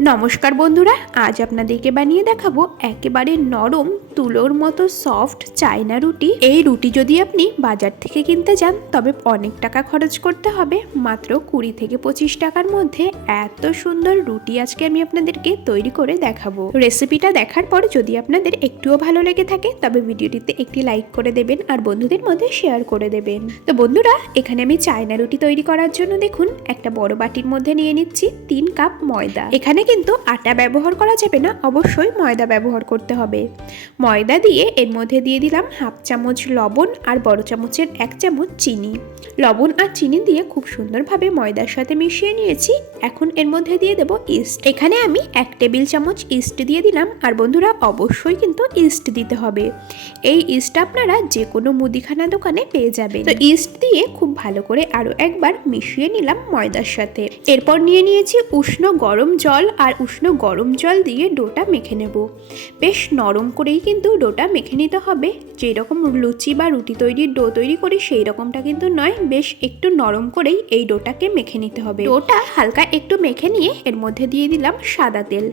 নমস্কার বন্ধুরা আজ আপনাদেরকে বানিয়ে দেখাবো একেবারে নরম তুলোর মতো সফট চায়না রুটি, এই রুটি যদি আপনি বাজার থেকে কিনতে যান, তবে অনেক টাকা খরচ করতে হবে। মাত্র কুড়ি থেকে পঁচিশ টাকার মধ্যে এত সুন্দর রুটি আজকে আমি আপনাদেরকে তৈরি করে দেখাবো। রেসিপিটা দেখার পর যদি আপনাদের একটুও ভালো লেগে থাকে, তবে ভিডিওটিতে একটি লাইক করে দেবেন আর বন্ধুদের মধ্যে শেয়ার করে দেবেন। তো বন্ধুরা, এখানে আমি চায়না রুটি তৈরি করার জন্য দেখুন, একটা বড় বাটির মধ্যে নিয়ে নিচ্ছি তিন কাপ ময়দা। এখানে কিন্তু আটা ব্যবহার করা যাবে না, অবশ্যই ময়দা ব্যবহার করতে হবে। ময়দা দিয়ে এর মধ্যে দিয়ে দিলাম হাফ চামচ লবণ আর বড় চামচের এক চামচ চিনি। লবণ আর চিনি দিয়ে খুব সুন্দরভাবে ময়দার সাথে মিশিয়ে নিয়েছি। এখন এর মধ্যে দিয়ে দেবো ইস্ট। এখানে আমি এক টেবিল চামচ ইস্ট দিয়ে দিলাম। আর বন্ধুরা, অবশ্যই কিন্তু ইস্ট দিতে হবে। এই ইস্ট আপনারা যে কোনো মুদিখানা দোকানে পেয়ে যাবেন। তো ইস্ট দিয়ে খুব ভালো করে আরও একবার মিশিয়ে নিলাম ময়দার সাথে। এরপর নিয়ে নিয়েছি উষ্ণ গরম জল। আর উষ্ণ গরম জল দিয়ে ডোটা মেখে নেব। বেশ নরম করেই কিন্তু ডোটা মেখে নিতে হবে। যেই রকম লুচি বা রুটি তৈরির ডো তৈরি করি, সেই রকমটা কিন্তু নয়, বেশ একটু নরম করেই এই ডোটাকে মেখে নিতে হবে। ডোটা হালকা একটু মেখে নিয়ে এর মধ্যে দিয়ে দিলাম সাদা তেল।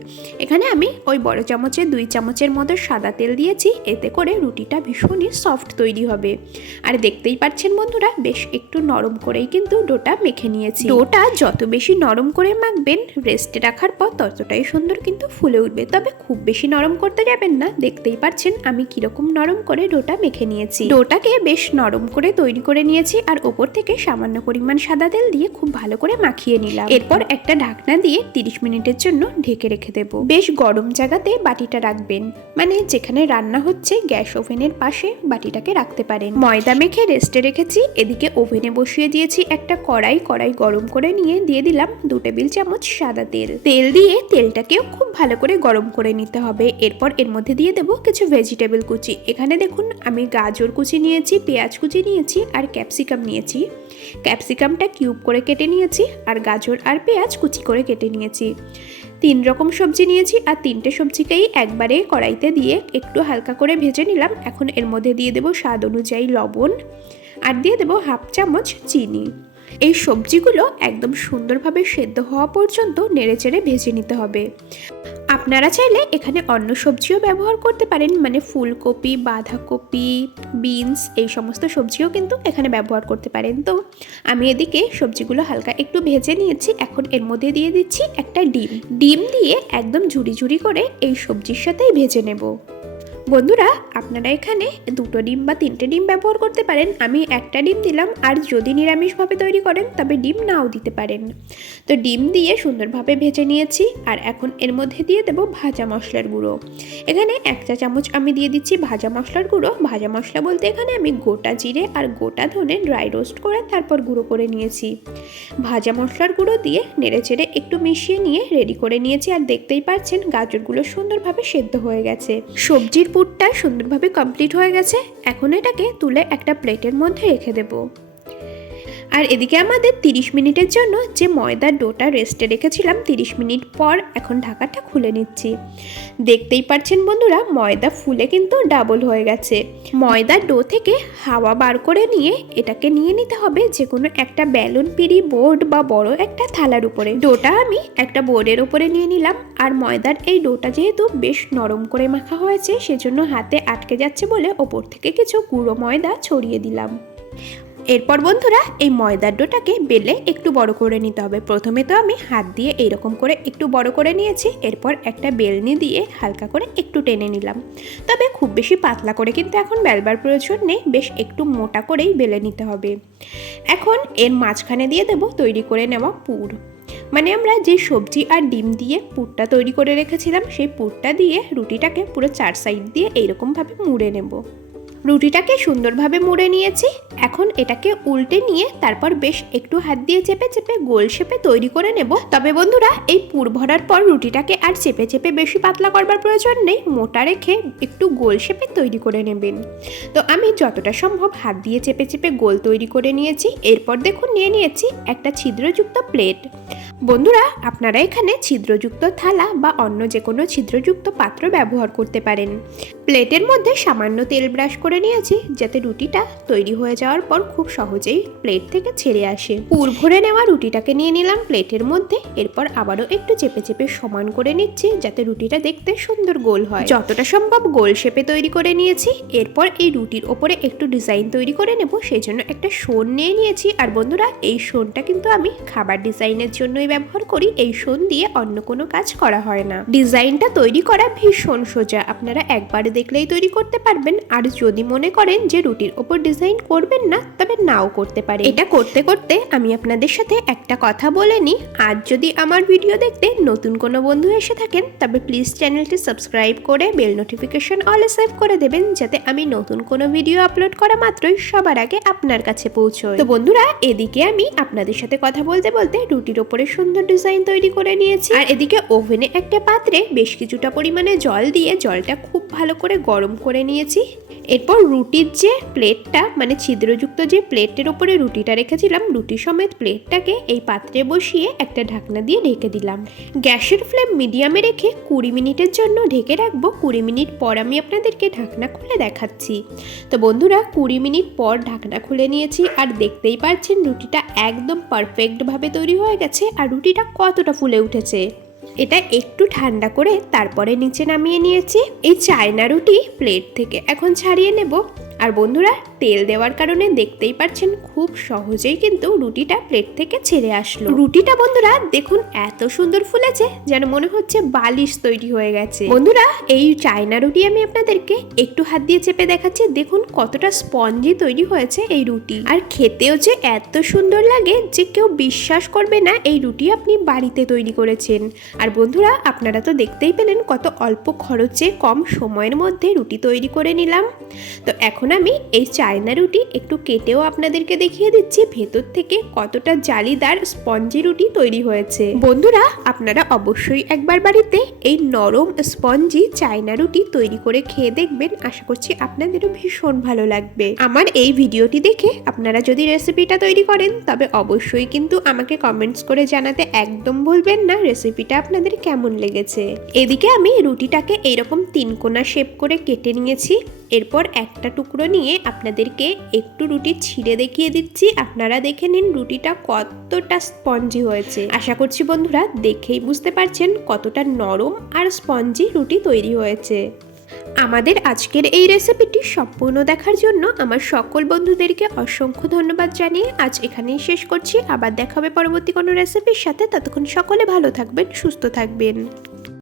এখানে আমি ওই বড় চামচে দুই চামচের মতো সাদা তেল দিয়েছি, এতে করে রুটিটা ভীষণই সফট তৈরি হবে। আর দেখতেই পাচ্ছেন বন্ধুরা, বেশ একটু নরম করেই কিন্তু ডোটা মেখে নিয়েছি। ডোটা যত বেশি নরম করে মাখবেন রেস্টে রাখার পর ততটাই সুন্দর কিন্তু ফুলে উঠবে। তবে খুব বেশি নরম করতে যাবেন না, দেখতেই পাচ্ছেন আমি কীরকম নরম করে ডোটা মেখে নিয়েছি। ডোটাকে বেশ নরম করে তৈরি করে নিয়েছি আর ওপর থেকে সামান্য পরিমাণ সাদা তেল দিয়ে খুব ভালো করে মাখিয়ে নিলাম। এরপর একটা ঢাকনা দিয়ে তিরিশ মিনিটের জন্য ঢেকে রেখে দেব। বেশ গরম জায়গাতে বাটিটা রাখবেন মানে যেখানে রান্না হচ্ছে গ্যাস ওভেনের পাশে বাটিটাকে রাখতে পারেন। ময়দা মেখে রেস্টে রেখেছি, এদিকে ওভেনে বসিয়ে দিয়েছি একটা কড়াই কড়াই গরম করে নিয়ে দিয়ে দিলাম দু টেবিল চামচ সাদা তেল। তেল দিয়ে তেলটাকেও খুব ভালো করে গরম করে নিতে হবে। এরপর এর মধ্যে দিয়ে দেবো কিছু ভেজিটেবল কুচি। এখানে দেখুন, আমি গাজর কুচি নিয়েছি, পেঁয়াজ কুচি নিয়েছি আর ক্যাপসিকাম নিয়েছি। ক্যাপসিকামটা কিউব করে কেটে নিয়েছি আর গাজর আর পেঁয়াজ কুচি করে কেটে নিয়েছি। তিন রকম সবজি নিয়েছি আর তিনটে সবজিকেই একবারে কড়াইতে দিয়ে একটু হালকা করে ভেজে নিলাম। এখন এর মধ্যে দিয়ে দেবো স্বাদ অনুযায়ী লবণ আর দিয়ে দেবো হাফ চামচ চিনি। এই সবজিগুলো একদম সুন্দরভাবে সেদ্ধ হওয়া পর্যন্ত নেড়েচেড়ে ভেজে নিতে হবে। আপনারা চাইলে এখানে অন্য সবজিও ব্যবহার করতে পারেন মানে ফুলকপি, বাঁধাকপি, বিনস, এই সমস্ত সবজিও কিন্তু এখানে ব্যবহার করতে পারেন। তো আমি এদিকে সবজিগুলো হালকা একটু ভেজে নিয়েছি, এখন এর মধ্যে দিয়ে দিচ্ছি একটা ডিম। ডিম দিয়ে একদম ঝুড়ি ঝুড়ি করে এই সবজির সাথেই ভেজে নেব। বন্ধুরা, আপনারা এখানে দুটো ডিম বা তিনটে ডিম ব্যবহার করতে পারেন। আমি একটা ডিম দিলাম, আর যদি নিরামিষভাবে তৈরি করেন, তবে ডিম নাও দিতে পারেন। তো ডিম দিয়ে সুন্দরভাবে ভেজে নিয়েছি, আর এখন এর মধ্যে দিয়ে দেবো ভাজা মশলার গুঁড়ো। এখানে এক চা চামচ আমি দিয়ে দিচ্ছি ভাজা মশলার গুঁড়ো। ভাজা মশলা বলতে এখানে আমি গোটা জিরে আর গোটা ধনে ড্রাই রোস্ট করে তারপর গুঁড়ো করে নিয়েছি। ভাজা মশলার গুঁড়ো দিয়ে নেড়ে চেড়ে একটু মিশিয়ে নিয়ে রেডি করে নিয়েছি, আর দেখতেই পাচ্ছেন গাজরগুলো সুন্দরভাবে সেদ্ধ হয়ে গেছে। সবজির পুরটা সুন্দরভাবে কমপ্লিট হয়ে গেছে এখন এটাকে তুলে একটা প্লেটের মধ্যে রেখে দেবো। আর এদিকে আমাদের 30 মিনিটের জন্য যে ময়দার ডোটা রেস্টে রেখেছিলাম 30 মিনিট পর এখন ঢাকাটা খুলে নিচ্ছি। দেখতেই পাচ্ছেন বন্ধুরা, ময়দা ফুলে কিন্তু ডাবল হয়ে গেছে। ময়দার ডো থেকে হাওয়া বার করে নিয়ে এটাকে নিয়ে নিতে হবে যে কোনো একটা ব্যালুন পিড়ি বোর্ড বা বড় একটা থালার উপরে। ডোটা আমি একটা বোর্ডের উপরে নিয়ে নিলাম আর ময়দার এই ডোটা যেহেতু বেশ নরম করে মাখা হয়েছে, সেজন্য হাতে আটকে যাচ্ছে বলে ওপর থেকে কিছু গুঁড়ো ময়দা ছড়িয়ে দিলাম। এরপর বন্ধুরা, এই ময়দার ডোটাকে বেলে একটু বড় করে নিতে হবে। প্রথমে তো আমি হাত দিয়ে এইরকম করে একটু বড় করে নিয়েছি, এরপর একটা বেলনি দিয়ে হালকা করে একটু টেনে নিলাম। তবে খুব বেশি পাতলা করে কিন্তু এখন বেলবার প্রয়োজন নেই, বেশ একটু মোটা করেই বেলে নিতে হবে। এখন এর মাঝখানে দিয়ে দেব তৈরি করে নেওয়া পুর। মানে আমরা যে সবজি আর ডিম দিয়ে পুরটা তৈরি করে রেখেছিলাম, সেই পুরটা দিয়ে রুটিটাকে পুরো চার সাইড দিয়ে এইরকমভাবে মুড়ে নেব। রুটিটাকে সুন্দরভাবে মুড়ে নিয়েছি। এখন এটাকে উল্টে নিয়ে তারপর বেশ একটু হাত দিয়ে চেপে চেপে গোল শেপে তৈরি করে নেব। তবে বন্ধুরা, এই পুর ভরার পর রুটিটাকে আর চেপে চেপে বেশি পাতলা করবার প্রয়োজন নেই। মোটা রেখে একটু গোল শেপে তৈরি করে নেবেন। তো আমি যতটা সম্ভব হাত দিয়ে চেপে চেপে গোল তৈরি করে নিয়েছি। এরপর দেখুন, নিয়ে নিয়েছি একটা ছিদ্রযুক্ত প্লেট। বন্ধুরা, আপনারা এখানে ছিদ্রযুক্ত থালা বা অন্য যে কোনো ছিদ্রযুক্ত পাত্র ব্যবহার করতে পারেন। প্লেটের মধ্যে সামান্য তেল ব্রাশ করে করে নিয়েছি যাতে রুটিটা তৈরি হয়ে যাওয়ার পর খুব সহজেই প্লেট থেকে ছেড়ে আসে। পুর ভরে নেওয়া রুটিটাকে নিয়ে নিলাম প্লেটের মধ্যে। এরপর আবারও একটু চেপে চেপে সমান করে নিচ্ছি যাতে রুটিটা দেখতে সুন্দর গোল হয়। যতটা সম্ভব গোল শেপে তৈরি করে নিয়েছি। এরপর এই রুটির ওপরে একটু ডিজাইন তৈরি করে নেব, সেই জন্য একটা শোন নিয়ে নিয়েছি। আর বন্ধুরা, এই শোনটা কিন্তু আমি খাবার ডিজাইনের জন্যই ব্যবহার করি। এই শোন দিয়ে অন্য কোনো কাজ করা হয় না। ডিজাইনটা তৈরি করা ভীষণ সোজা। আপনারা একবারে দেখলেই তৈরি করতে পারবেন। আর যদি মনে করেন যে রুটির ওপর ডিজাইন করবেন না, তবে নাও করতে পারে এটা করতে করতে আমি আপনাদের সাথে একটা কথা বলে নিই। আজ যদি আমার ভিডিও দেখতে নতুন কোনো বন্ধু এসে থাকেন, তবে প্লিজ চ্যানেলটি সাবস্ক্রাইব করে বেল নোটিফিকেশন অলে সেভ করে দেবেন, যাতে আমি নতুন কোনো ভিডিও আপলোড করা মাত্রই সবার আগে আপনার কাছে পৌঁছয় তো বন্ধুরা, এদিকে আমি আপনাদের সাথে কথা বলতে বলতে রুটির ওপরে সুন্দর ডিজাইন তৈরি করে নিয়েছি। আর এদিকে ওভেনে একটা পাত্রে বেশ কিছুটা পরিমাণে জল দিয়ে জলটা খুব ভালো করে গরম করে নিয়েছি। এরপর রুটির যে প্লেটটা মানে ছিদ্রযুক্ত যে প্লেটের ওপরে রুটিটা রেখেছিলাম, রুটি সমেত প্লেটটাকে এই পাত্রে বসিয়ে একটা ঢাকনা দিয়ে ঢেকে দিলাম। গ্যাসের ফ্লেম মিডিয়ামে রেখে কুড়ি মিনিটের জন্য ঢেকে রাখব। কুড়ি মিনিট পর আমি আপনাদেরকে ঢাকনা খুলে দেখাচ্ছি। তো বন্ধুরা, কুড়ি মিনিট পর ঢাকনা খুলে নিয়েছি আর দেখতেই পাচ্ছেন রুটিটা একদম পারফেক্টভাবে তৈরি হয়ে গেছে আর রুটিটা কতটা ফুলে উঠেছে। এটা একটু ঠান্ডা করে তারপরে নিচে নামিয়ে নিয়েছি। এই চায়না রুটি প্লেট থেকে এখন ছাড়িয়ে নেব। আর বন্ধুরা, তেল দেওয়ার কারণে দেখতেই পাচ্ছেন খুব সহজেই কিন্তু রুটিটা প্লেট থেকে ছেড়ে আসলো। রুটিটা বন্ধুরা, দেখুন এত সুন্দর ফুলেছে যেন মনে হচ্ছে বালিশ তৈরি হয়ে গেছে। বন্ধুরা, এই চায়না রুটি আমি আপনাদেরকে একটু হাত দিয়ে চেপে দেখাচ্ছি। দেখুন কতটা স্পঞ্জি তৈরি হয়েছে এই রুটি। আর খেতেও যে এত সুন্দর লাগে যে কেউ বিশ্বাস করবে না এই রুটি আপনি বাড়িতে তৈরি করেছেন। আর বন্ধুরা, আপনারা তো দেখতেই পেলেন কত অল্প খরচে কম সময়ের মধ্যে রুটি তৈরি করে নিলাম। তো এখন আমি এই চায়না রুটি একটু কেটেও আপনাদেরকে দেখিয়ে দিচ্ছি ভেতর থেকে কতটা জালিদার স্পঞ্জি রুটি তৈরি হয়েছে। বন্ধুরা, আপনারা অবশ্যই একবার বাড়িতে এই নরম স্পঞ্জি চায়না রুটি তৈরি করে খেয়ে দেখবেন। আশা করছি আপনাদেরও ভীষণ ভালো লাগবে। আমার এই ভিডিওটি দেখে আপনারা যদি রেসিপিটা তৈরি করেন, তবে অবশ্যই কিন্তু আমাকে কমেন্টস করে জানাতে একদম ভুলবেন না রেসিপিটা আপনাদের কেমন লেগেছে। এদিকে আমি রুটিটাকে এইরকম তিন কোনা শেপ করে কেটে নিয়েছি। এরপর একটা টুকরো নিয়ে আপনাদেরকে একটু রুটি ছিঁড়ে দেখিয়ে দিচ্ছি। আপনারা দেখে নিন রুটিটা কতটা স্পঞ্জি হয়েছে। আশা করছি বন্ধুরা দেখেই বুঝতে পারছেন কতটা নরম আর স্পঞ্জি রুটি তৈরি হয়েছে। আমাদের আজকের এই রেসিপিটি সম্পূর্ণ দেখার জন্য আমার সকল বন্ধুদেরকে অসংখ্য ধন্যবাদ জানিয়ে আজ এখানেই শেষ করছি। আবার দেখা হবে পরবর্তী কোনো রেসিপির সাথে। ততক্ষণ সকলে ভালো থাকবেন, সুস্থ থাকবেন।